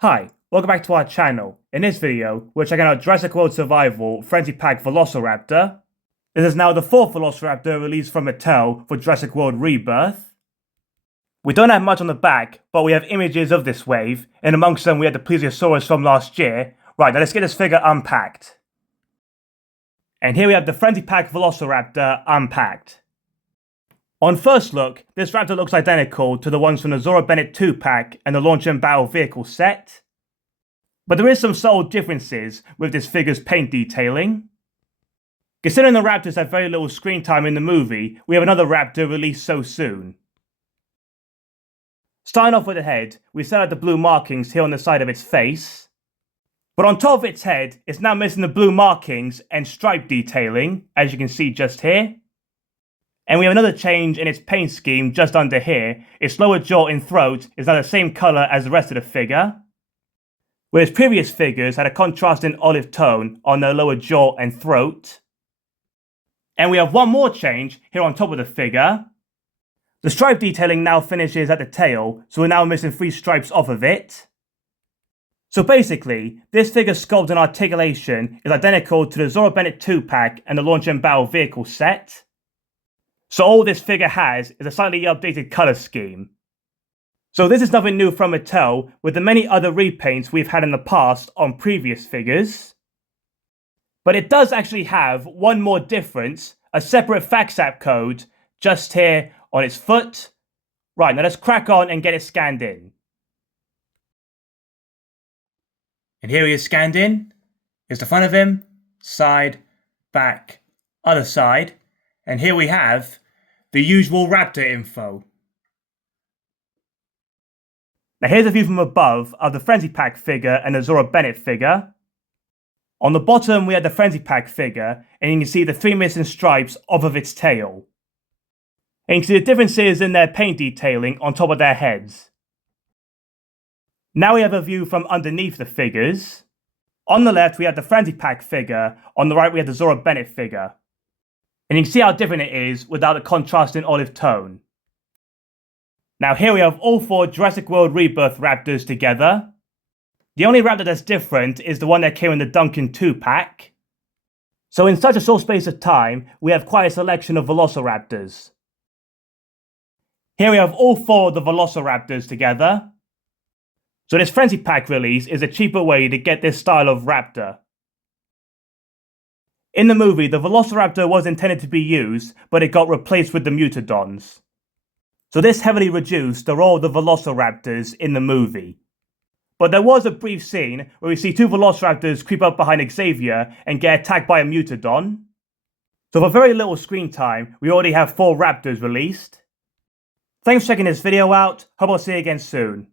Hi, welcome back to our channel. In this video, we're checking out Jurassic World Survival Frenzy Pack Velociraptor. This is now the fourth Velociraptor released from Mattel for Jurassic World Rebirth. We don't have much on the back, but we have images of this wave, and amongst them we had the Plesiosaurus from last year. Right, now let's get this figure unpacked. And here we have the Frenzy Pack Velociraptor unpacked. On first look, this raptor looks identical to the ones from the Zora Bennett 2-pack and the Launch and Battle Vehicle set. But there is some subtle differences with this figure's paint detailing. Considering the raptors have very little screen time in the movie, we have another raptor released so soon. Starting off with the head, we still have the blue markings here on the side of its face. But on top of its head, it's now missing the blue markings and stripe detailing, as you can see just here. And we have another change in its paint scheme just under here. Its lower jaw and throat is now the same colour as the rest of the figure, whereas previous figures had a contrasting olive tone on their lower jaw and throat. And we have one more change here on top of the figure. The stripe detailing now finishes at the tail, so we're now missing 3 stripes off of it. So basically, this figure's sculpt and articulation is identical to the Zora Bennett 2-pack and the Launch and Battle Vehicle set. So all this figure has is a slightly updated colour scheme. So this is nothing new from Mattel, with the many other repaints we've had in the past on previous figures. But it does actually have one more difference, a separate FACSAP code, just here on its foot. Right, now let's crack on and get it scanned in. And here he is scanned in. Here's the front of him, side, back, other side. And here we have the usual raptor info. Now here's a view from above of the Frenzy Pack figure and the Zora Bennett figure. On the bottom we have the Frenzy Pack figure, and you can see the 3 missing stripes off of its tail. And you can see the differences in their paint detailing on top of their heads. Now we have a view from underneath the figures. On the left we have the Frenzy Pack figure, on the right we have the Zora Bennett figure. And you can see how different it is without the contrasting olive tone. Now here we have all 4 Jurassic World Rebirth raptors together. The only raptor that's different is the one that came in the Duncan 2-pack. So in such a short space of time, we have quite a selection of Velociraptors. Here we have all 4 of the Velociraptors together. So this Frenzy Pack release is a cheaper way to get this style of raptor. In the movie, the Velociraptor was intended to be used, but it got replaced with the Mutodons. So this heavily reduced the role of the Velociraptors in the movie. But there was a brief scene where we see 2 Velociraptors creep up behind Xavier and get attacked by a Mutodon. So for very little screen time, we already have 4 raptors released. Thanks for checking this video out. Hope I'll see you again soon.